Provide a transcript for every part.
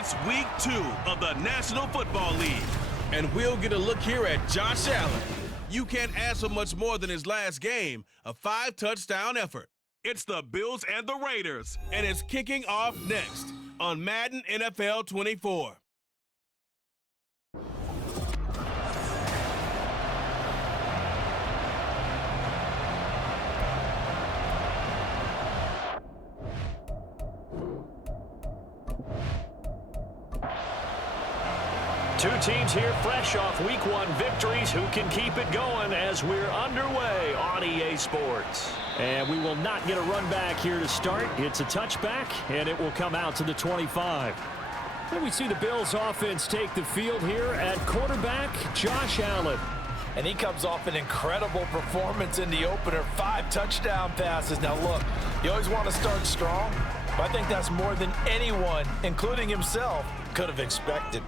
It's week 2 of the National Football League. And we'll get a look here at Josh Allen. You can't ask for much more than his last game, a 5-touchdown effort. It's the Bills and the Raiders. And it's kicking off next on Madden NFL 24. Two teams here fresh off Week 1 victories. Who can keep it going as we're underway on EA Sports? And we will not get a run back here to start. It's a touchback, and it will come out to the 25. And we see the Bills offense take the field here at quarterback, Josh Allen. And he comes off an incredible performance in the opener. 5 touchdown passes. Now look, you always want to start strong, but I think that's more than anyone, including himself, could have expected.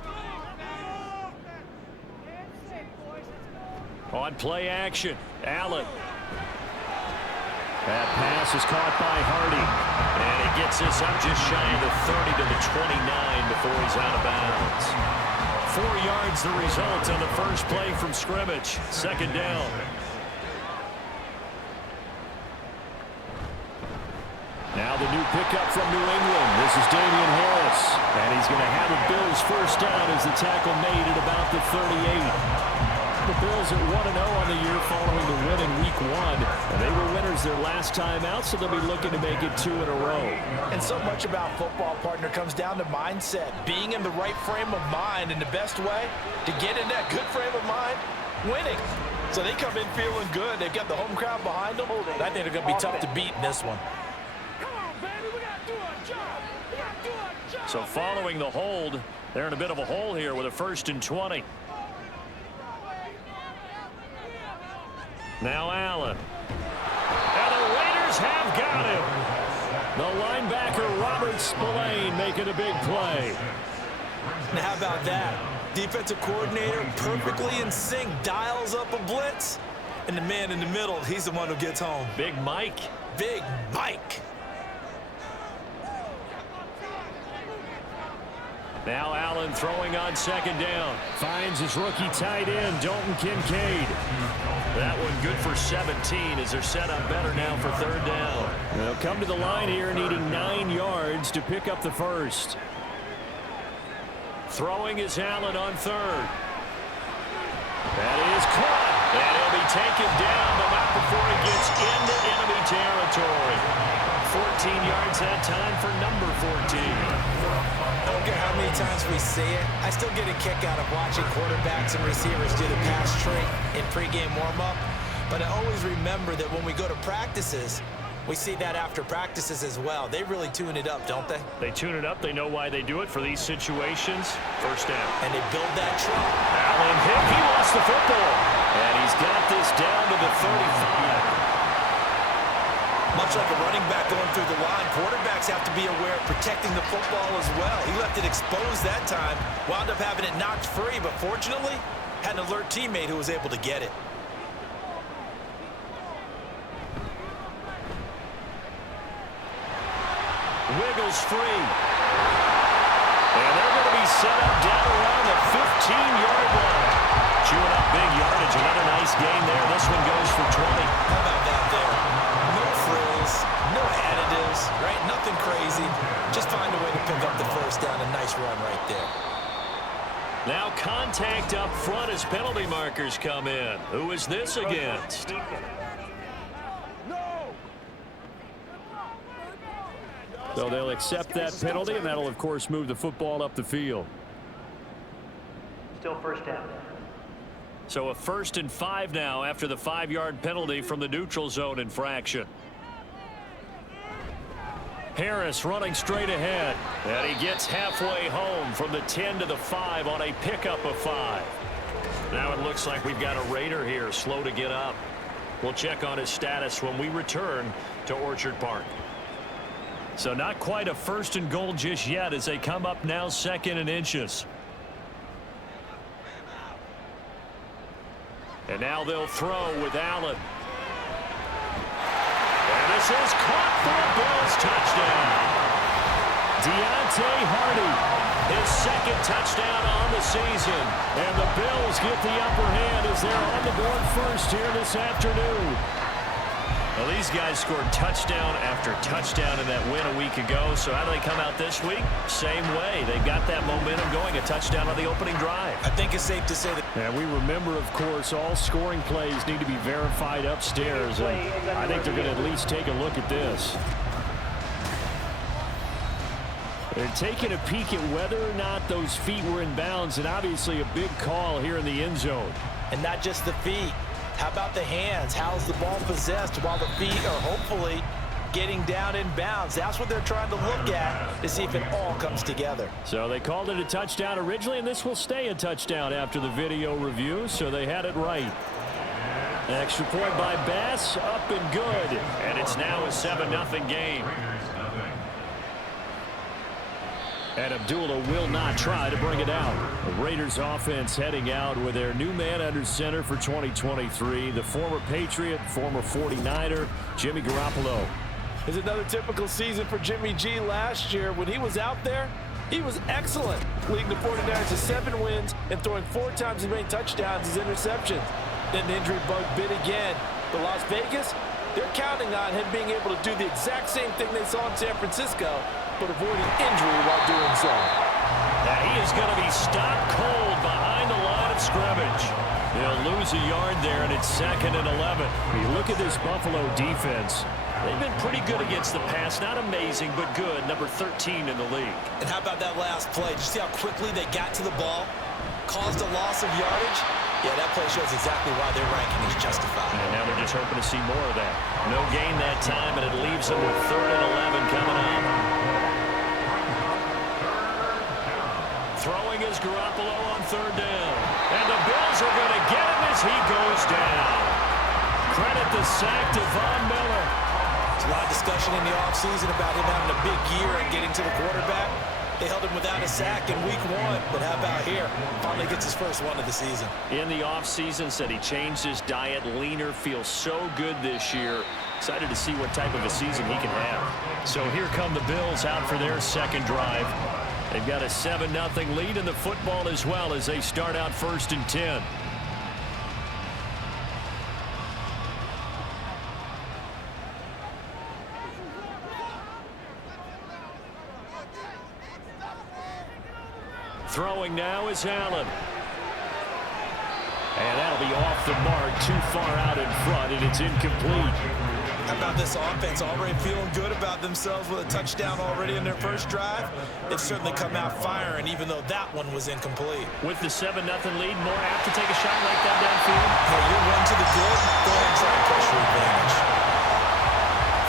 On play action, Allen. That pass is caught by Hardy. And he gets this up just shy of the 30 to the 29 before he's out of bounds. 4 yards the result on the first play from scrimmage. Second down. Now the new pickup from New England. This is Damian Harris. And he's going to have the Bills first down as the tackle made at about the 38. The Bills are 1-0 on the year following the win in Week 1. And they were winners their last time out, so they'll be looking to make it 2 in a row. And so much about football, partner, comes down to mindset. Being in the right frame of mind, and the best way to get in that good frame of mind, winning. So they come in feeling good. They've got the home crowd behind them. I think they're going to be tough to beat in this one. Come on, baby. We got to do our job. We got to do our job. So following the hold, they're in a bit of a hole here with a 1st and 20. Now Allen. And the Raiders have got him. The linebacker, Robert Spillane, making a big play. Now how about that? Defensive coordinator perfectly in sync, dials up a blitz. And the man in the middle, he's the one who gets home. Big Mike. Big Mike. Now Allen throwing on 2nd down. Finds his rookie tight end, Dalton Kincaid. That one good for 17 as they're set up better now for 3rd down. They'll come to the line here needing 9 yards to pick up the first. Throwing is Allen on 3rd. That is caught. And he'll be taken down, but not before he gets into enemy territory. 14 yards that time for number 14. I don't care how many times we see it. I still get a kick out of watching quarterbacks and receivers do the pass trick in pregame warm-up. But I always remember that when we go to practices, we see that after practices as well. They really tune it up, don't they? They tune it up. They know why they do it for these situations. First down. And they build that truck. Allen hit. He lost the football. And he's got this down to the 35. Much like a running back going through the line, quarterbacks have to be aware of protecting the football as well. He left it exposed that time, wound up having it knocked free, but fortunately, had an alert teammate who was able to get it. Wiggles free. And they're going to be set up down around the 15-yard line. Chewing up big yardage. Another nice gain there. This one goes for 20. How about that there? No frills, no additives, right? Nothing crazy. Just find a way to pick up the first down. A nice run right there. Now contact up front as penalty markers come in. Who is this against? So they'll accept that penalty, and that'll, of course, move the football up the field. Still first down. So a 1st and 5 now after the 5-yard penalty from the neutral zone infraction. Harris running straight ahead. And he gets halfway home from the 10 to the 5 on a pickup of 5. Now it looks like we've got a Raider here slow to get up. We'll check on his status when we return to Orchard Park. So not quite a 1st and goal just yet as they come up now 2nd and inches. And now they'll throw with Allen. And this is caught for a Bills touchdown. Deontay Hardy. his second touchdown on the season. And the Bills get the upper hand as they're on the board first here this afternoon. Well, these guys scored touchdown after touchdown in that win a week ago. So how do they come out this week? Same way. They got that momentum going, a touchdown on the opening drive. I think it's safe to say that. And we remember, of course, all scoring plays need to be verified upstairs. And I think they're going to at least take a look at this. They're taking a peek at whether or not those feet were in bounds, and obviously a big call here in the end zone. And not just the feet. How about the hands? How's the ball possessed while the feet are hopefully getting down in bounds? That's what they're trying to look at to see if it all comes together. So they called it a touchdown originally, and this will stay a touchdown after the video review, so they had it right. An extra point by Bass, up and good. And it's now a 7-0 game. And Abdullah will not try to bring it out. The Raiders offense heading out with their new man under center for 2023, the former Patriot, former 49er, Jimmy Garoppolo. It's another typical season for Jimmy G. Last year, when he was out there, he was excellent, leading the 49ers to 7 wins and throwing 4 times as many touchdowns as interceptions. Then the injury bug bit again. But Las Vegas, they're counting on him being able to do the exact same thing they saw in San Francisco, but avoiding injury while doing so. Now he is going to be stopped cold behind the line of scrimmage. They'll lose a yard there, and it's 2nd and 11. You look at this Buffalo defense. They've been pretty good against the pass. Not amazing, but good. Number 13 in the league. And how about that last play? Did you see how quickly they got to the ball? Caused a loss of yardage? Yeah, that play shows exactly why their ranking is justified. And now they're just hoping to see more of that. No gain that time, and it leaves them with 3rd and 11 coming up. Throwing is Garoppolo on 3rd down. And the Bills are going to get him as he goes down. Credit the sack to Von Miller. There's a lot of discussion in the offseason about him having a big year and getting to the quarterback. They held him without a sack in week 1, but how about here? Finally gets his first one of the season. In the offseason, said he changed his diet, leaner, feels so good this year. Excited to see what type of a season he can have. So here come the Bills out for their second drive. They've got a 7-0 lead in the football as well as they start out 1st and 10. Throwing now is Allen. And that'll be off the mark, too far out in front, and it's incomplete. How about this offense already feeling good about themselves with a touchdown already in their first drive? They've certainly come out firing, even though that one was incomplete. With the 7-0 lead, more apt to take a shot like that downfield. Hey, you're one to the good. Go ahead and try and pressure advantage.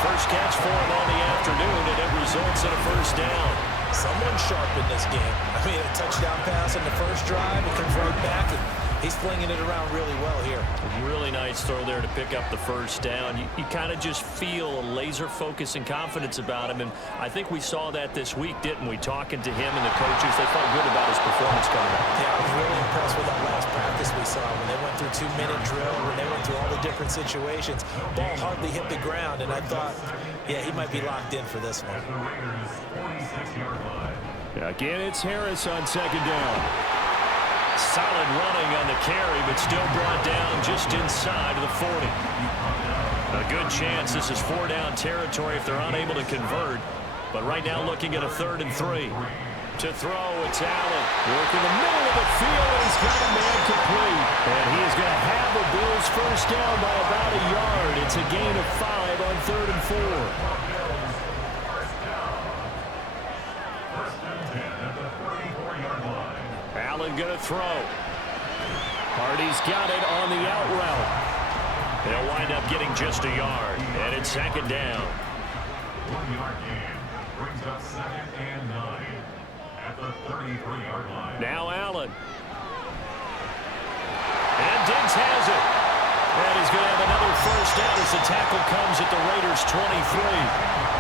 First catch for him on the afternoon, and it results in a 1st down. Someone sharp in this game. I mean, a touchdown pass on the first drive. It comes right back, and he's flinging it around really well here. Really nice throw there to pick up the 1st down. You kind of just feel a laser focus and confidence about him, and I think we saw that this week, didn't we? Talking to him and the coaches, they felt good about his performance coming up. Yeah, I was really impressed with that last practice we saw when they went through 2-minute drill, when they went through all the different situations. Ball hardly hit the ground, and I thought, yeah, he might be locked in for this one. Again, it's Harris on 2nd down. Solid running on the carry, but still brought down just inside of the 40. A good chance this is 4-down territory if they're unable to convert. But right now looking at a 3rd and 3. To throw, it's Allen. Working the middle of the field, and he's got a man complete. And he is going to have the Bills 1st down by about a yard. It's a gain of 5 on 3rd and 4. Allen going to throw. Hardy's got it on the out route. They'll wind up getting just a yard, and it's 2nd down. 1-yard gain brings up 2nd and 9 at the 33-yard line. Now Allen. And Diggs has it. And he's going to have another 1st down as the tackle comes at the Raiders' 23.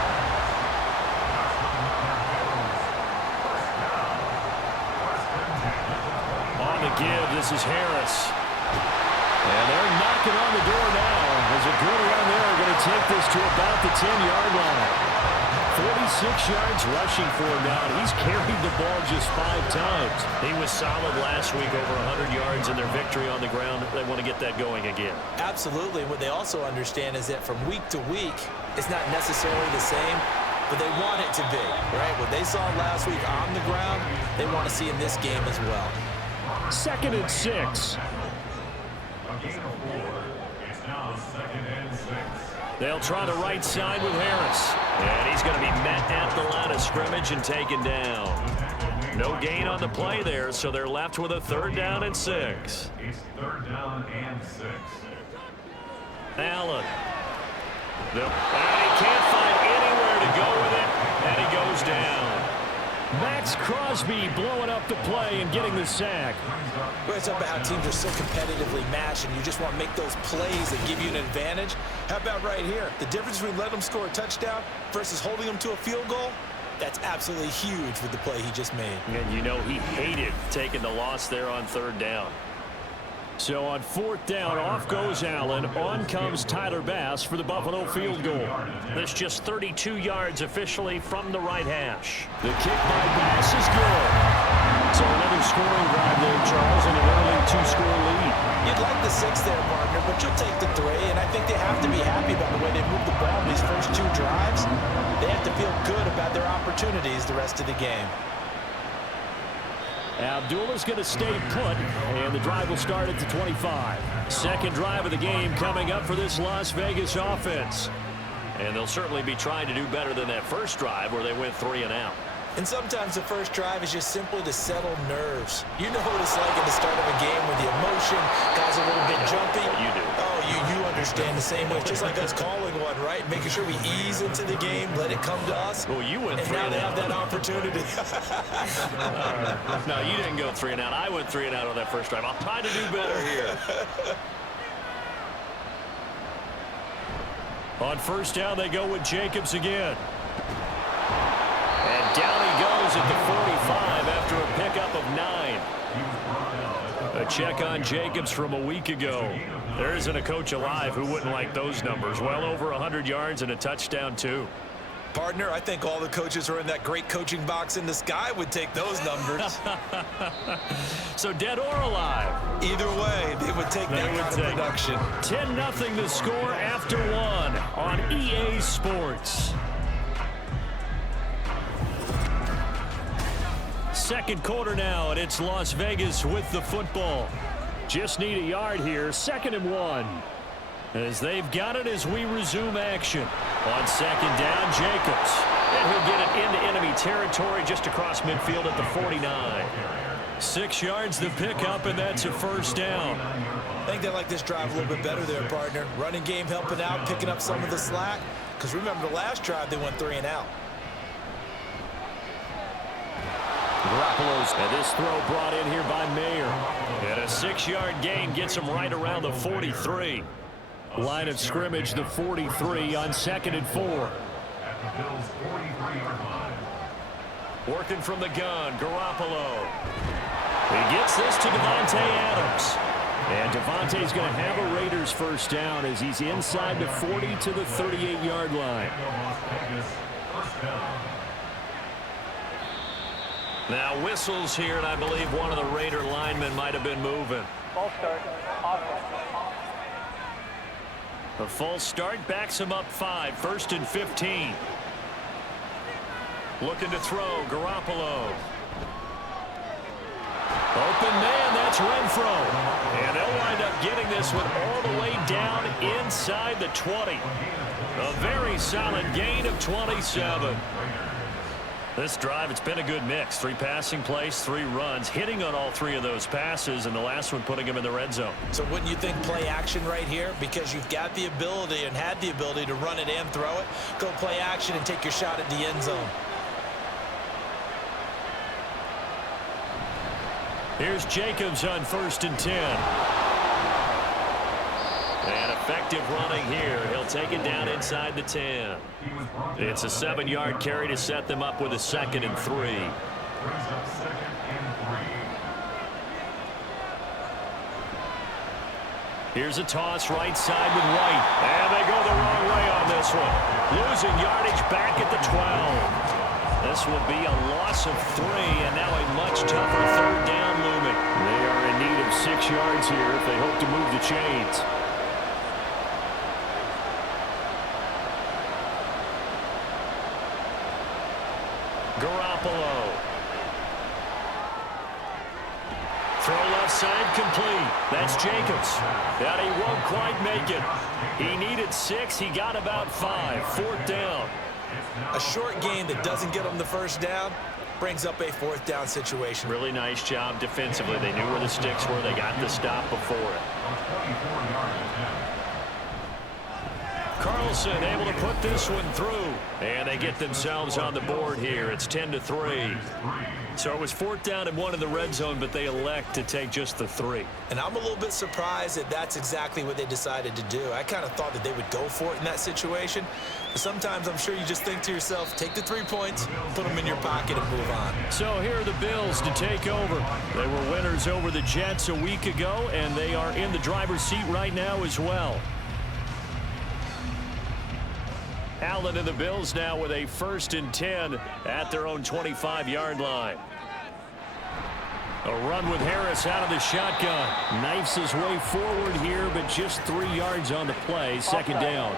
Give. This is Harris. And they're knocking on the door now. There's a good run there. Going to take this to about the 10-yard line. 46 yards rushing for him now, and he's carried the ball just 5 times. He was solid last week, over 100 yards in their victory on the ground. They want to get that going again. Absolutely. What they also understand is that from week to week, it's not necessarily the same, but they want it to be, right? What they saw last week on the ground, they want to see in this game as well. 2nd and 6. A gain of 4. It's now 2nd and 6. They'll try the right side with Harris. And he's going to be met at the line of scrimmage and taken down. No gain on the play there, so they're left with a 3rd down and 6. It's 3rd down and 6. Allen. And he can't find anywhere to go with it, and he goes down. Max Crosby blowing up the play and getting the sack. We're talking about how teams are so competitively matched and you just want to make those plays that give you an advantage. How about right here? The difference between letting them score a touchdown versus holding them to a field goal, that's absolutely huge with the play he just made. And you know he hated taking the loss there on 3rd down. So on 4th down, off goes Allen. On comes Tyler Bass for the Buffalo field goal. That's just 32 yards officially from the right hash. The kick by Bass is good. So another scoring drive there, Charles, and an early 2-score lead. You'd like the 6 there, partner, but you'll take the 3, and I think they have to be happy about the way they moved the ball in these first 2 drives. They have to feel good about their opportunities the rest of the game. Abdullah's going to stay put, and the drive will start at the 25. 2nd drive of the game coming up for this Las Vegas offense. And they'll certainly be trying to do better than that first drive where they went 3 and out. And sometimes the first drive is just simply to settle nerves. You know what it's like at the start of a game with the emotion, guys a little bit jumpy. You do. Oh, you understand the same way. It's just like us calling one, right? Making sure we ease into the game, let it come to us. Well, you went 3 and now and they out. have that opportunity. No, you didn't go 3 and out. I went 3 and out on that first drive. I'll try to do better here. On 1st down, they go with Jacobs again. And down he goes at the 45 after a pickup of 9. A check on Jacobs from a week ago. There isn't a coach alive who wouldn't like those numbers. Well over 100 yards and a touchdown, too. Partner, I think all the coaches who are in that great coaching box in the sky would take those numbers. So dead or alive? Either way, they would take that kind of production. 10-0 the score after 1 on EA Sports. 2nd quarter now, and it's Las Vegas with the football. Just need a yard here, 2nd and 1. As they've got it as we resume action. On 2nd down, Jacobs. And he'll get it into enemy territory just across midfield at the 49. 6 yards the pickup, and that's a 1st down. I think they like this drive a little bit better there, partner. Running game helping out, picking up some of the slack. Because remember, the last drive they went 3 and out. Garoppolo's, and this throw brought in here by Mayer. And a 6-yard gain gets him right around the 43. Line of scrimmage, the 43 on 2nd and 4. At the Bills' 43-yard line. Working from the gun, Garoppolo. He gets this to Devontae Adams. And Devontae's going to have a Raiders 1st down as he's inside the 40 to the 38-yard line. Las Vegas, 1st down. Now whistles here, and I believe one of the Raider linemen might have been moving. False start. A false start backs him up 5, 1st and 15. Looking to throw, Garoppolo. Open man, that's Renfro. And they'll wind up getting this one all the way down inside the 20. A very solid gain of 27. This drive, it's been a good mix. 3 passing plays, 3 runs, hitting on all 3 of those passes, and the last one putting him in the red zone. So wouldn't you think play action right here? Because you've got the ability and had the ability to run it and throw it. Go play action and take your shot at the end zone. Here's Jacobs on 1st and 10. And effective running here. He'll take it down inside the 10. It's a 7-yard carry to set them up with a 2nd and 3. Brings up 2nd and 3. Here's a toss right side with White. And they go the wrong way on this one. Losing yardage back at the 12. this will be a loss of 3, and now a much tougher third down looming. They are in need of 6 yards here if they hope to move the chains. Garoppolo. Throw left side complete. That's Jacobs. And he won't quite make it. He needed 6. He got about 5. 4th down. A short game that doesn't get them the first down brings up a 4th down situation. Really nice job defensively. They knew where the sticks were. They got the stop before it. Carlson able to put this one through. And they get themselves on the board here. It's 10-3. So it was 4th down and 1 in the red zone, but they elect to take just the 3. And I'm a little bit surprised that that's exactly what they decided to do. I kind of thought that they would go for it in that situation. But sometimes I'm sure you just think to yourself, take the 3 points, put them in your pocket and move on. So here are the Bills to take over. They were winners over the Jets a week ago, and they are in the driver's seat right now as well. Allen and the Bills now with a 1st and 10 at their own 25-yard line. A run with Harris out of the shotgun. Knifes his way forward here, but just 3 yards on the play. 2nd down.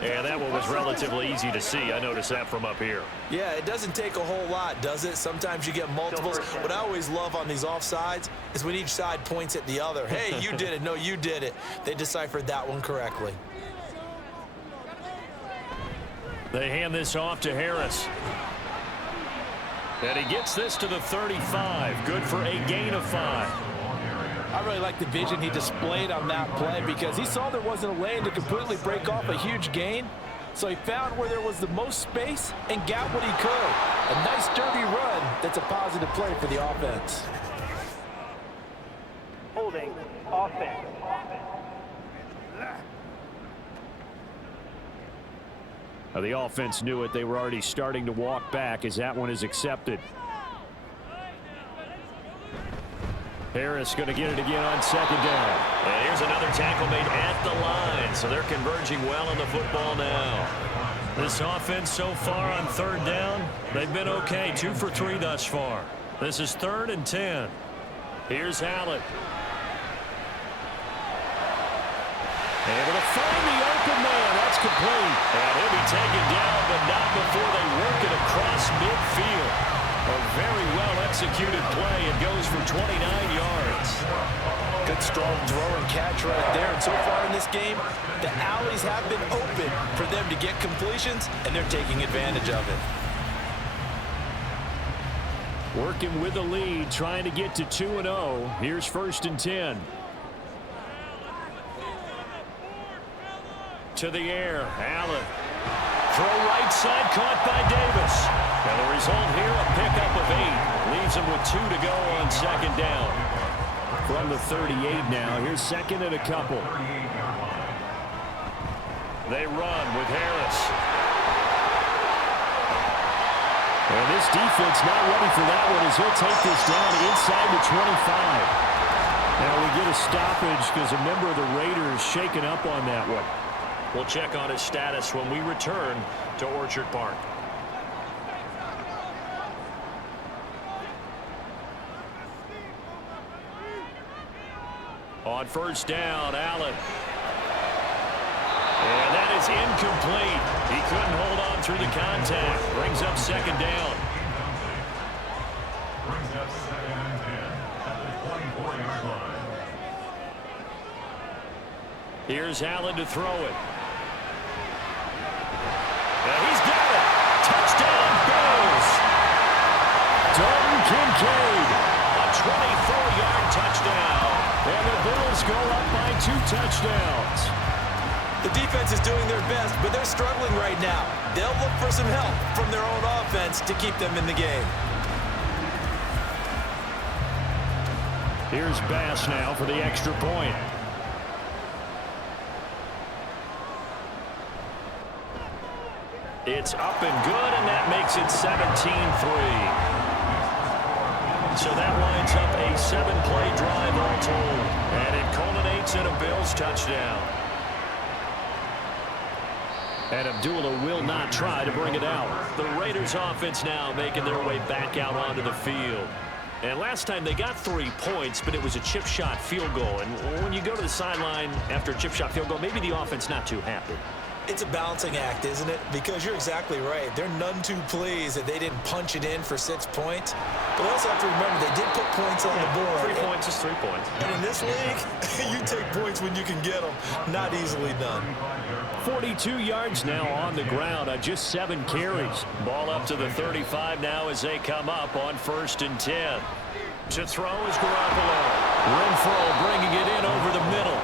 Yeah, that one was relatively easy to see. I noticed that from up here. Yeah, it doesn't take a whole lot, does it? Sometimes you get multiples. What I always love on these offsides is when each side points at the other. Hey, you did it. No, you did it. They deciphered that one correctly. They hand this off to Harris. And he gets this to the 35. Good for a gain of 5. I really like the vision he displayed on that play because he saw there wasn't a lane to completely break off a huge gain. So he found where there was the most space and got what he could. A nice dirty run that's a positive play for the offense. Holding offense. Now the offense knew it. They were already starting to walk back as that one is accepted. Harris going to get it again on 2nd down. And here's another tackle made at the line. So they're converging well on the football now. This offense so far on 3rd down, they've been okay. 2 for 3 thus far. This is 3rd and 10. Here's Allen. Able to find the open man. That's complete. And he'll be taken down, but not before they work it across midfield. A very well-executed play. It goes for 29 yards. Good strong throw and catch right there. And so far in this game, the alleys have been open for them to get completions, and they're taking advantage of it. Working with the lead, trying to get to 2-0. Here's 1st and 10. To the air, Allen. Throw right side, caught by Davis. And the result here, a pickup of 8. Leaves him with 2 to go on 2nd down. From the 38 now, here's 2nd and a couple. They run with Harris. And this defense not ready for that one as he'll take this down inside the 25. Now we get a stoppage because a member of the Raiders shaken up on that one. We'll check on his status when we return to Orchard Park. On 1st down, Allen. And that is incomplete. He couldn't hold on through the contact. Brings up 2nd down. Brings up 2nd and 10 at the 24-yard line. Here's Allen to throw it. And he's got it. Touchdown, Bills. Dalton Kincaid. A 24-yard touchdown. And the Bills go up by 2 touchdowns. The defense is doing their best, but they're struggling right now. They'll look for some help from their own offense to keep them in the game. Here's Bass now for the extra point. It's up and good, and that makes it 17-3. So that winds up a 7-play drive all told. And it culminates in a Bills touchdown. And Abdullah will not try to bring it out. The Raiders offense now making their way back out onto the field. And last time they got 3 points, but it was a chip shot field goal. And when you go to the sideline after a chip shot field goal, maybe the offense not too happy. It's a balancing act, isn't it? Because you're exactly right. They're none too pleased that they didn't punch it in for 6 points. But they also have to remember they did put points on the board. 3 points is 3 points. And in this league, you take points when you can get them. Not easily done. 42 yards now on the ground on just 7 carries. Ball up to the 35 now as they come up on 1st and 10. To throw is Garoppolo. Renfro bringing it in over the middle.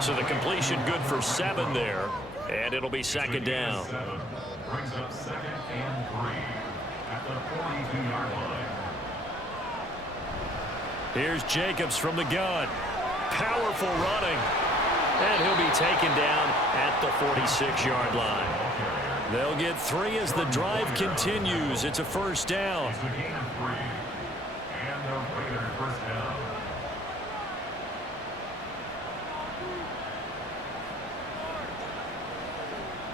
So the completion good for 7 there. And it'll be 2nd down. Brings up 2nd and 3 at the 42-yard line. Here's Jacobs from the gun. Powerful running. And he'll be taken down at the 46-yard line. They'll get 3 as the drive continues. It's a 1st down. It's a gain of 3. And the Raiders 1st down.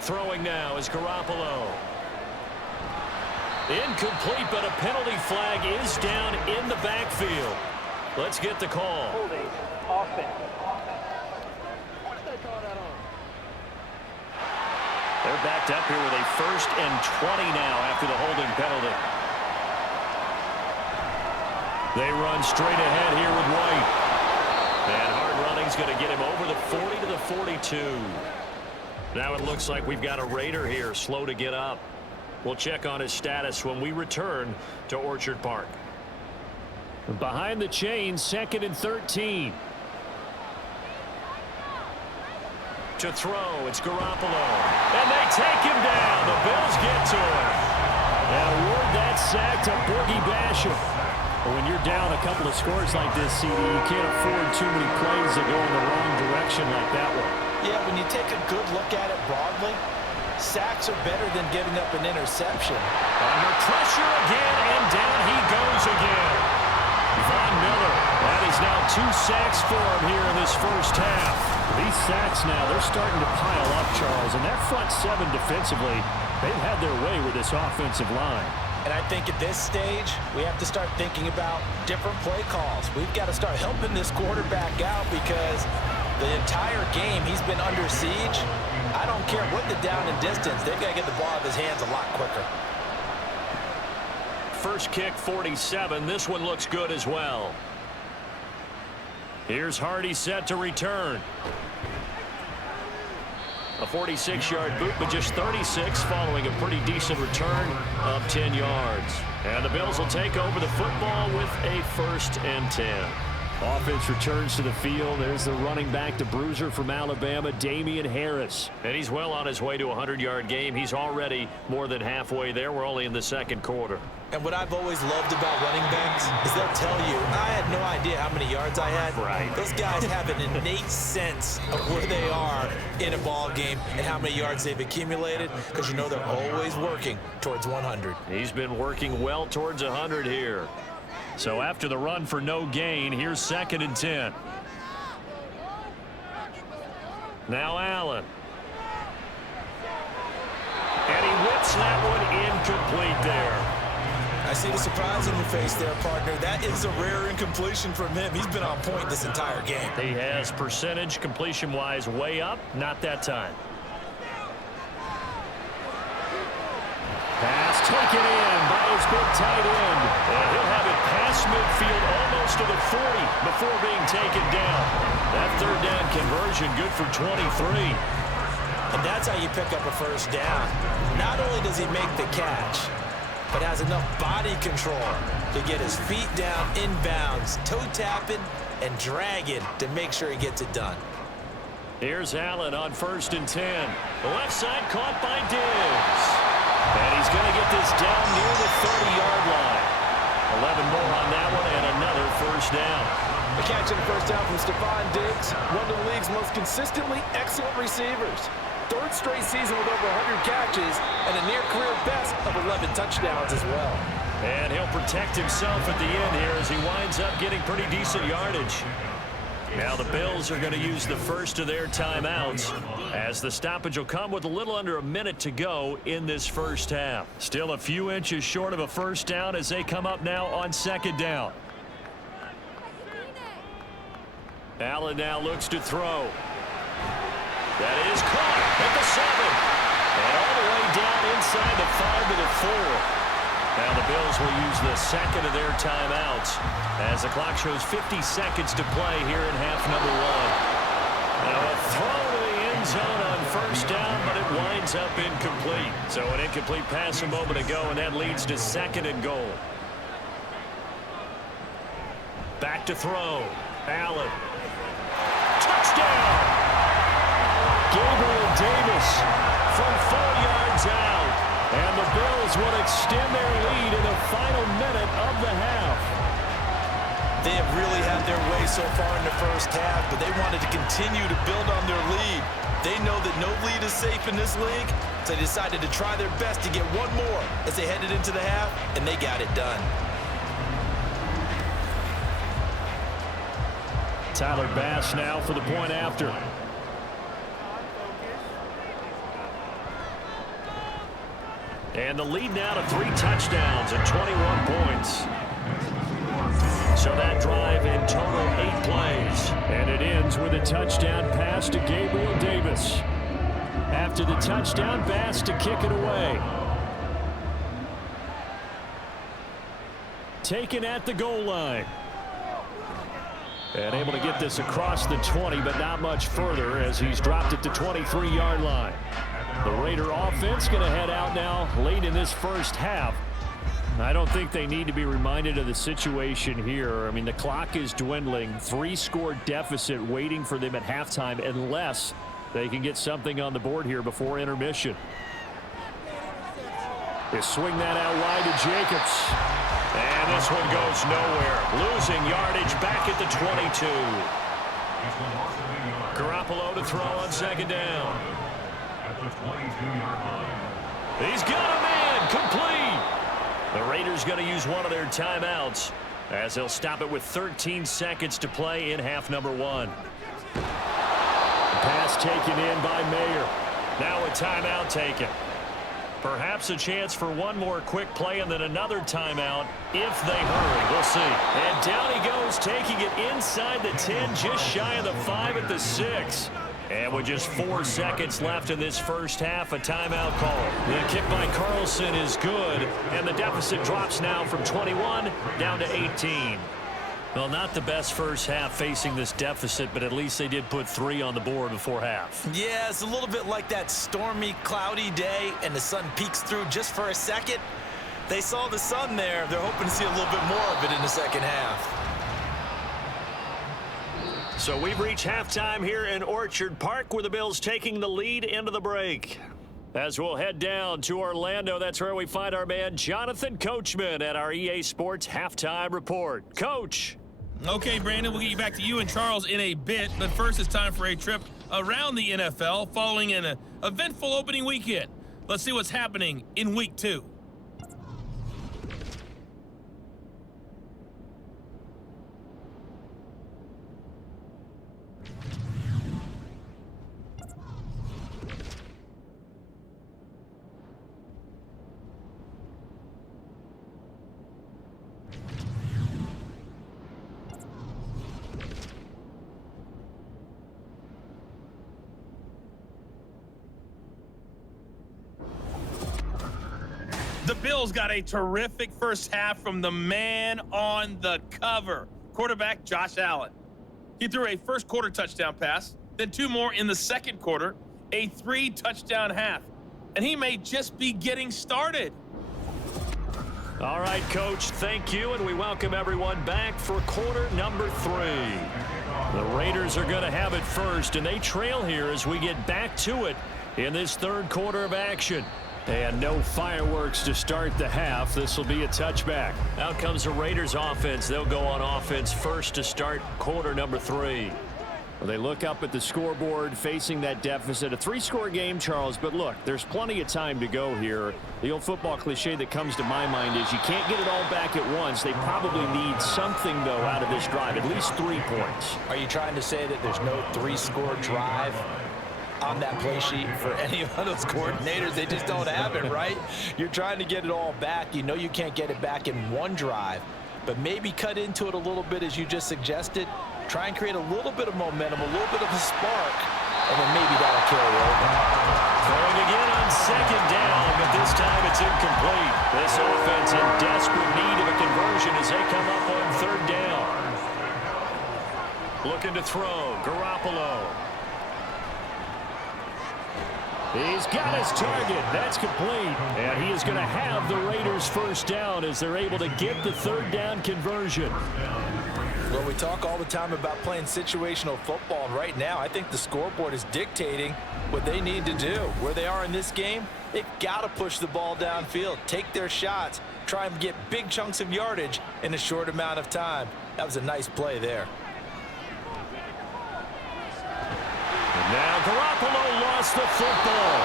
Throwing now is Garoppolo. Incomplete, but a penalty flag is down in the backfield. Let's get the call. Holding. Offense. What's they call that on? They're backed up here with a 1st and 20 now after the holding penalty. They run straight ahead here with White. And hard running's going to get him over the 40 to the 42. Now it looks like we've got a Raider here, slow to get up. We'll check on his status when we return to Orchard Park. Behind the chains, 2nd and 13. To throw, it's Garoppolo. And they take him down. The Bills get to him. And award that sack to Boogie Basham. When you're down a couple of scores like this, CD, you can't afford too many plays that go in the wrong direction like that one. Yeah, when you take a good look at it broadly, sacks are better than giving up an interception. Under pressure again, and down he goes again. Von Miller, that is now 2 sacks for him here in this 1st half. These sacks now, they're starting to pile up, Charles, and that front 7 defensively, they've had their way with this offensive line. And I think at this stage, we have to start thinking about different play calls. We've got to start helping this quarterback out because the entire game he's been under siege. I don't care what the down and distance. They've got to get the ball out of his hands a lot quicker. First kick, 47. This one looks good as well. Here's Hardy set to return. A 46-yard boot, but just 36 following a pretty decent return of 10 yards. And the Bills will take over the football with a 1st and 10. Offense returns to the field. There's the running back, the bruiser from Alabama, Damian Harris. And he's well on his way to a 100-yard game. He's already more than halfway there. We're only in the 2nd quarter. And what I've always loved about running backs is they'll tell you, I had no idea how many yards I had. Right. Those guys have an innate sense of where they are in a ball game and how many yards they've accumulated because you know they're always working towards 100. He's been working well towards 100 here. So after the run for no gain, here's 2nd and 10. Now Allen. And he whips that one incomplete there. I see the surprise in your face there, partner. That is a rare incompletion from him. He's been on point this entire game. He has percentage completion-wise way up. Not that time. Pass taken in by his big tight end. And he'll have it past midfield almost to the 40 before being taken down. That 3rd down conversion good for 23. And that's how you pick up a 1st down. Not only does he make the catch, but has enough body control to get his feet down inbounds, toe tapping and dragging to make sure he gets it done. Here's Allen on 1st and 10. The left side caught by Diggs. And he's going to get this down near the 30-yard line. 11 more on that one and another 1st down. A catch and a 1st down from Stephon Diggs, one of the league's most consistently excellent receivers. 3rd straight season with over 100 catches and a near-career best of 11 touchdowns as well. And he'll protect himself at the end here as he winds up getting pretty decent yardage. Now the Bills are going to use the first of their timeouts as the stoppage will come with a little under a minute to go in this first half. Still a few inches short of a first down as they come up now on second down. Allen now looks to throw. That is caught at the 7. And all the way down inside the 5 to the 4. Now the Bills will use the second of their timeouts as the clock shows 50 seconds to play here in half number 1. Now a throw to the end zone on first down, but it winds up incomplete. So an incomplete pass a moment ago, and that leads to second and goal. Back to throw. Allen. Touchdown! Gabriel Davis from 4 yards out. And the Bills will extend their lead in the final minute of the half. They have really had their way so far in the first half, but they wanted to continue to build on their lead. They know that no lead is safe in this league, so they decided to try their best to get one more as they headed into the half, and they got it done. Tyler Bass now for the point after. And the lead now to 3 touchdowns and 21 points. So that drive in total 8 plays. And it ends with a touchdown pass to Gabriel Davis. After the touchdown, Bass to kick it away. Taken at the goal line. And able to get this across the 20, but not much further as he's dropped it to 23-yard line. The Raider offense going to head out now late in this first half. I don't think they need to be reminded of the situation here. I mean, the clock is dwindling. 3-score deficit waiting for them at halftime unless they can get something on the board here before intermission. They swing that out wide to Jacobs. And this one goes nowhere. Losing yardage back at the 22. Garoppolo to throw on second down. He's got a man complete. The Raiders going to use one of their timeouts as they'll stop it with 13 seconds to play in half number 1. The pass taken in by Mayer. Now a timeout taken. Perhaps a chance for one more quick play and then another timeout if they hurry. We'll see. And down he goes, taking it inside the 10, just shy of the 5 at the 6. And with just 4 seconds left in this first half, a timeout call. The kick by Carlson is good, and the deficit drops now from 21 down to 18. Well, not the best first half facing this deficit, but at least they did put 3 on the board before half. Yeah, it's a little bit like that stormy, cloudy day, and the sun peeks through just for a second. They saw the sun there. They're hoping to see a little bit more of it in the second half. So we've reached halftime here in Orchard Park with the Bills taking the lead into the break. As we'll head down to Orlando, that's where we find our man Jonathan Coachman at our EA Sports Halftime Report. Coach. Okay, Brandon, we'll get back to you and Charles in a bit, but first it's time for a trip around the NFL following an eventful opening weekend. Let's see what's happening in Week 2. The Bills got a terrific first half from the man on the cover, quarterback Josh Allen. He threw a first quarter touchdown pass, then 2 more in the second quarter, a 3-touchdown half, and he may just be getting started. All right, Coach, thank you, and we welcome everyone back for quarter number 3. The Raiders are going to have it first, and they trail here as we get back to it in this third quarter of action. And no fireworks to start the half. This will be a touchback. Out comes the Raiders offense. They'll go on offense first to start quarter number 3. Well, they look up at the scoreboard facing that deficit. A 3-score game, Charles, but look, there's plenty of time to go here. The old football cliche that comes to my mind is you can't get it all back at once. They probably need something, though, out of this drive, at least 3 points. Are you trying to say that there's no 3-score drive on that play sheet for any of those coordinators? They just don't have it, right? You're trying to get it all back. You know you can't get it back in one drive, but maybe cut into it a little bit as you just suggested. Try and create a little bit of momentum, a little bit of a spark, and then maybe that'll carry over. Throwing again on 2nd down, but this time it's incomplete. This offense in desperate need of a conversion as they come up on 3rd down. Looking to throw, Garoppolo. He's got his target. That's complete. And he is going to have the Raiders' 1st down as they're able to get the 3rd down conversion. Well, we talk all the time about playing situational football, and right now I think the scoreboard is dictating what they need to do. Where they are in this game, they've got to push the ball downfield, take their shots, try and get big chunks of yardage in a short amount of time. That was a nice play there. And now Garoppolo lost the football.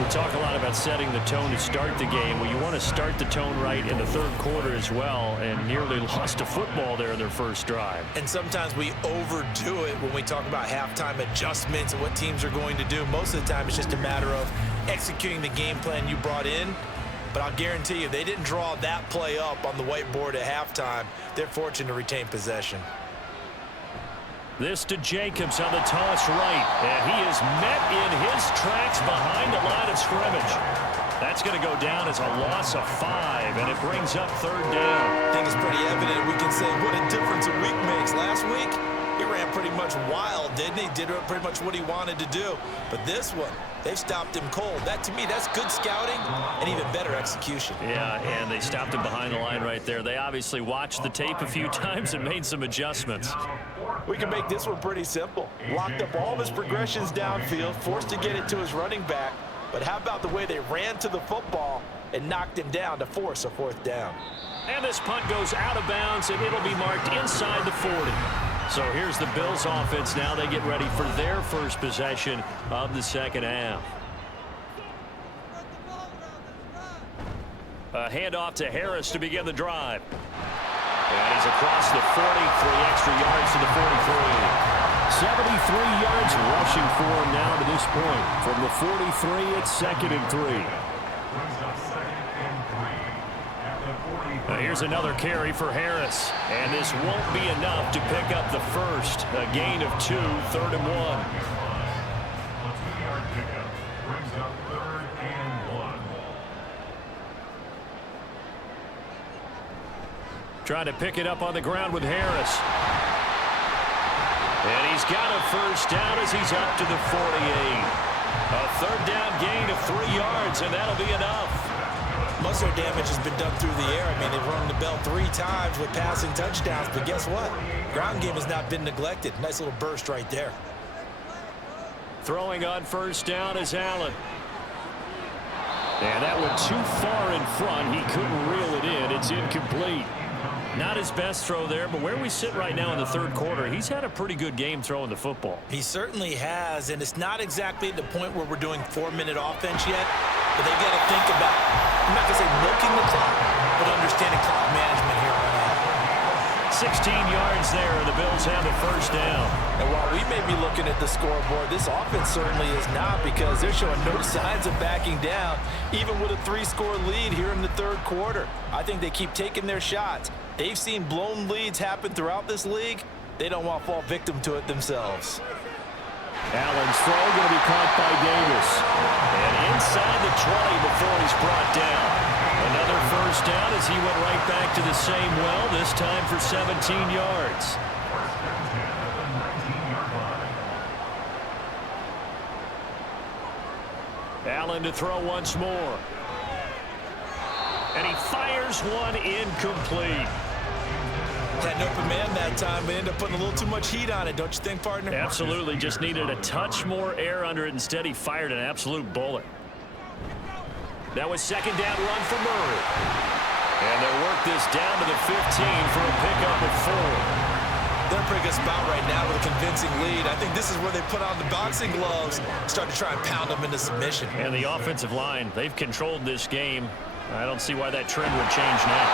We talk a lot about setting the tone to start the game. Well, you want to start the tone right in the 3rd quarter as well, and nearly lost a football there in their 1st drive. And sometimes we overdo it when we talk about halftime adjustments and what teams are going to do. Most of the time it's just a matter of executing the game plan you brought in. But I'll guarantee you, they didn't draw that play up on the whiteboard at halftime. They're fortunate to retain possession. This to Jacobs on the toss right, and he is met in his tracks behind the line of scrimmage. That's going to go down as a loss of 5, and it brings up 3rd down. I think it's pretty evident we can say what a difference a week makes. Last week, he ran pretty much wild, didn't he? Did pretty much what he wanted to do. But this one, they stopped him cold. That, to me, that's good scouting and even better execution. Yeah, and they stopped him behind the line right there. They obviously watched the tape a few times and made some adjustments. We can make this one pretty simple. Locked up all of his progressions downfield, forced to get it to his running back. But how about the way they ran to the football and knocked him down to force a 4th down? And this punt goes out of bounds, and it'll be marked inside the 40. So here's the Bills offense now. They get ready for their 1st possession of the 2nd half. A handoff to Harris to begin the drive. And he's across the 40, 3 extra yards to the 43. 73 yards rushing for him now to this point. From the 43, it's 2nd and 3. Here's another carry for Harris. And this won't be enough to pick up the 1st. A gain of 2, 3rd and 1. Trying to pick it up on the ground with Harris. And he's got a 1st down as he's up to the 48. A 3rd down gain of 3 yards, and that'll be enough. Most of their damage has been done through the air. I mean, they've rung the bell 3 times with passing touchdowns, but guess what? Ground game has not been neglected. Nice little burst right there. Throwing on 1st down is Allen. And that went too far in front. He couldn't reel it in. It's incomplete. Not his best throw there, but where we sit right now in the 3rd quarter, he's had a pretty good game throwing the football. He certainly has, and it's not exactly at the point where we're doing 4-minute offense yet, but they've got to think about, I'm not going to say milking the clock, but understanding clock management here on out. 16 yards there, and the Bills have a 1st down. And while we may be looking at the scoreboard, this offense certainly is not, because they're showing no signs of backing down, even with a 3-score lead here in the 3rd quarter. I think they keep taking their shots. They've seen blown leads happen throughout this league. They don't want to fall victim to it themselves. Allen's throw going to be caught by Davis. And inside the 20 before he's brought down. Another 1st down as he went right back to the same well, this time for 17 yards. Allen to throw once more. And he fires one incomplete. Had an open man that time, but ended up putting a little too much heat on it, don't you think, partner? Absolutely. Just needed a touch more air under it. Instead, he fired an absolute bullet. That was 2nd down run for Murray. And they'll work this down to the 15 for a pickup of 4. They're in a pretty good spot right now with a convincing lead. I think this is where they put on the boxing gloves, start to try and pound them into submission. And the offensive line, they've controlled this game. I don't see why that trend would change now.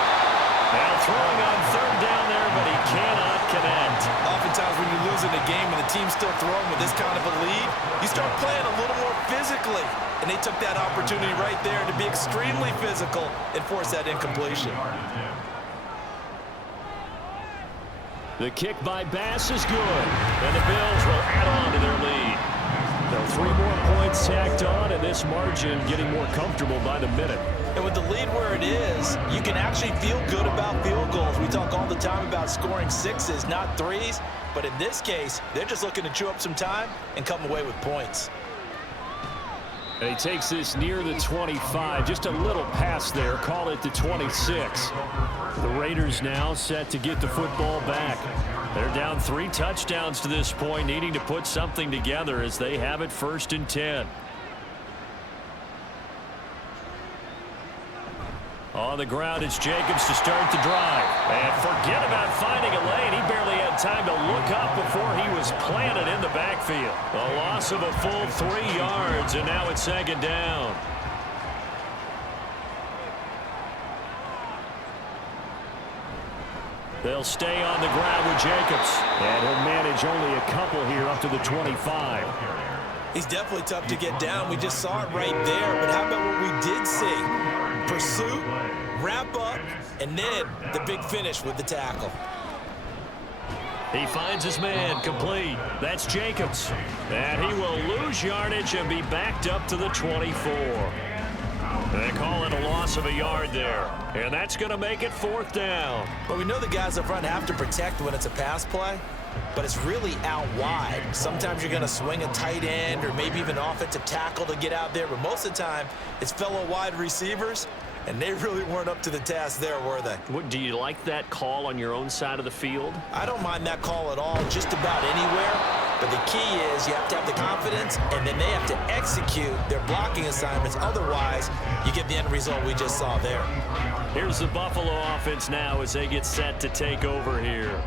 Now throwing on third down there, but he cannot connect. Oftentimes when you lose in a game and the team's still throwing with this kind of a lead, you start playing a little more physically. And they took that opportunity right there to be extremely physical and force that incompletion. The kick by Bass is good, and the Bills will add on to their lead. So 3 more points tacked on, and this margin getting more comfortable by the minute. And with the lead where it is, you can actually feel good about field goals. We talk all the time about scoring 6s, not 3s. But in this case, they're just looking to chew up some time and come away with points. And he takes this near the 25, just a little past there, call it the 26. The Raiders now set to get the football back. They're down 3 touchdowns to this point, needing to put something together as they have it 1st and 10. On the ground, it's Jacobs to start the drive. And forget about finding a lane. He barely had time to look up before he was planted in the backfield. A loss of a full 3 yards, and now it's 2nd down. They'll stay on the ground with Jacobs. And he'll manage only a couple here up to the 25. He's definitely tough to get down. We just saw it right there. But how about what we did see? Pursuit, wrap up, and then the big finish with the tackle. He finds his man, complete. That's Jacobs. And he will lose yardage and be backed up to the 24. They call it a loss of a yard there. And that's going to make it 4th down. But we know the guys up front have to protect when it's a pass play. But it's really out wide. Sometimes you're going to swing a tight end or maybe even offensive tackle to get out there. But most of the time, it's fellow wide receivers. And they really weren't up to the task there, were they? Do you like that call on your own side of the field? I don't mind that call at all, just about anywhere. But the key is you have to have the confidence, and then they have to execute their blocking assignments. Otherwise, you get the end result we just saw there. Here's the Buffalo offense now as they get set to take over here.